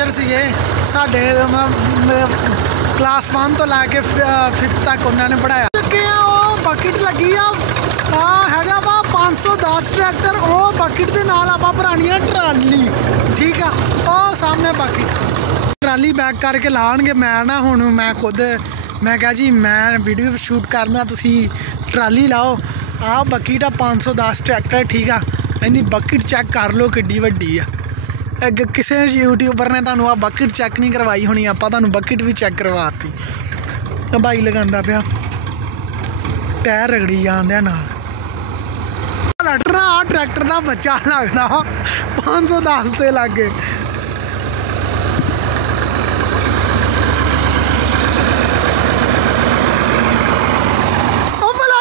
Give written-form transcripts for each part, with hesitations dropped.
Teacher सीगे साडे class 1 तो लैके 5th तक उन्होंने पढ़ाया। बकेट लगी हैगा वा 510 ट्रैक्टर। वो बकेट के नाल आपां भरानी है ट्राली। ठीक है, वो सामने बकेट ट्राली बैक करके लाणगे। मैं ना हुण मैं खुद मैं कहा जी मैं वीडियो शूट करना, तुसी ट्राली लाओ। आ बकेट आ 510 ट्रैक्टर। ठीक है, इहदी बकेट चेक कर लो किड्डी वड्डी आ। किसी यूट्यूबर ने तुहानू आ बकेट चेक नहीं करवाई होनी, आपां तुहानू बकेट भी चेक करवाती। भाई लगांदा पिया टायर रगड़ी जांदे नाल। ट्रैक्टर का बच्चा लगता 510 के लागे।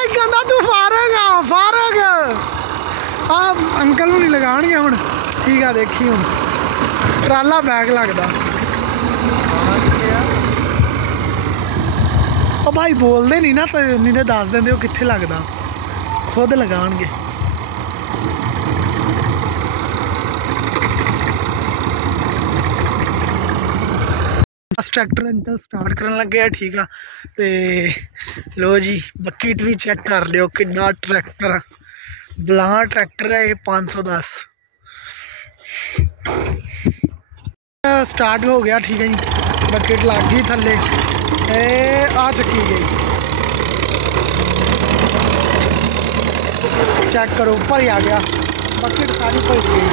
कहना तू फारग आ फारग आ अंकल नहीं लगाणगे हुण। ठीक है, देखी हुण ट्राला बैग लगता। ओ भाई बोलते नहीं ना, तो नहीं तो दस देंगे कित्थे लगता, खुद लगाणगे। ट्रैक्टर अंकल स्टार्ट करन लगे। ठीक है, तो लो जी बकेट भी चेक कर लियो कितना ट्रैक्टर बला ट्रैक्टर है ये 510 स्टार्ट हो गया। ठीक है जी, बकेट लग गई थले आ चकी गई। चेक करो ऊपर ही आ गया, बकेट सारी भर गई।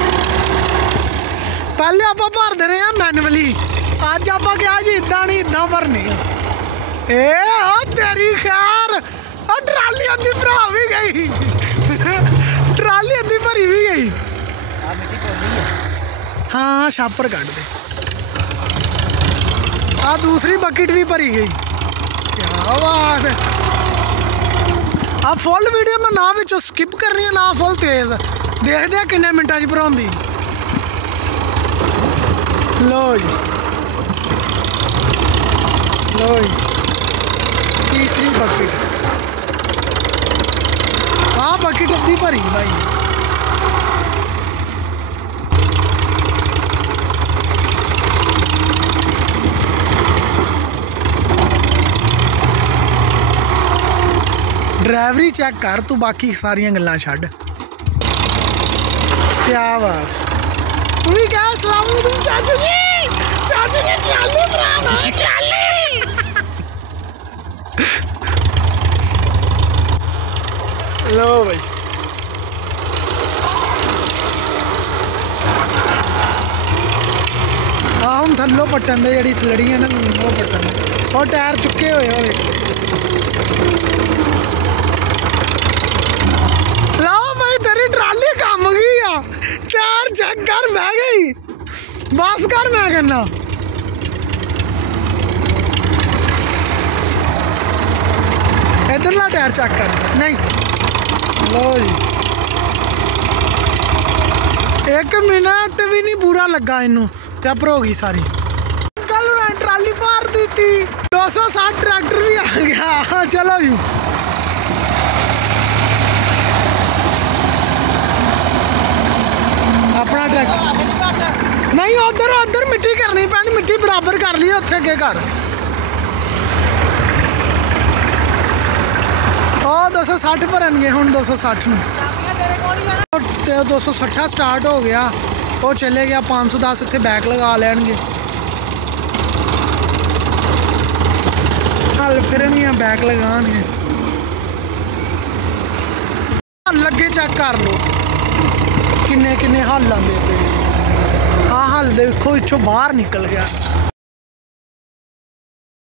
पहले आप भरते रहे मैनुअली, अज आप क्या जी इदा नहीं इदा भरनी तेरी खैर। ट्राली अद्धी भरा भी गई, ट्राली अद्धी भरी भी गई। हाँ छापर कट दे। आ दूसरी बकेट भी भरी गई। क्या बात है। अब फुल वीडियो मैं ना विचों स्किप करनी है ना फुल तेज, देखते हैं किन्ने मिनटां च भराउंदी। लो जी लो जी तीसरी बकेट। हाँ बकेट अद्धी भरी भाई। ड्राइवरी चेक कर तू, बाकी सारिया गल्लां छड्ड। क्या बात। तू भी क्या सलाम अलैकुम चाचू जी, चाचू जी ट्राली भरा दो ट्राली। लो भाई हाँ हम थल्लों पट्टन दे जी थलड़ियां ना वो पट्टन और टायर चुके हुए हो। ट्राली कम गई आ, टायर चेक कर मैं गई, बस कर मैं कहना। इधरला टायर चेक कर नहीं। लो जी 1 मिनट भी नहीं पूरा लगा इनू ते भरो गई सारी। कल ट्राली भर दी थी 260 ट्रैक्टर भी आ गया। चलो जी अपना ट्रैक्टर नहीं उधर उधर मिट्टी करनी पैनी, मिट्टी बराबर कर ली उत्थे अगे कर। 260 भरनगे हुण 260 तो 260 स्टार्ट हो गया, वो चले गया 510 इत्थे बैक लगा लैणगे। हल फिरनिया बैक लगाणगे लगे चेक कर लो किन्ने किन्ने हल आंदे पे। हाँ हल देखो इच्छों बाहर निकल गया।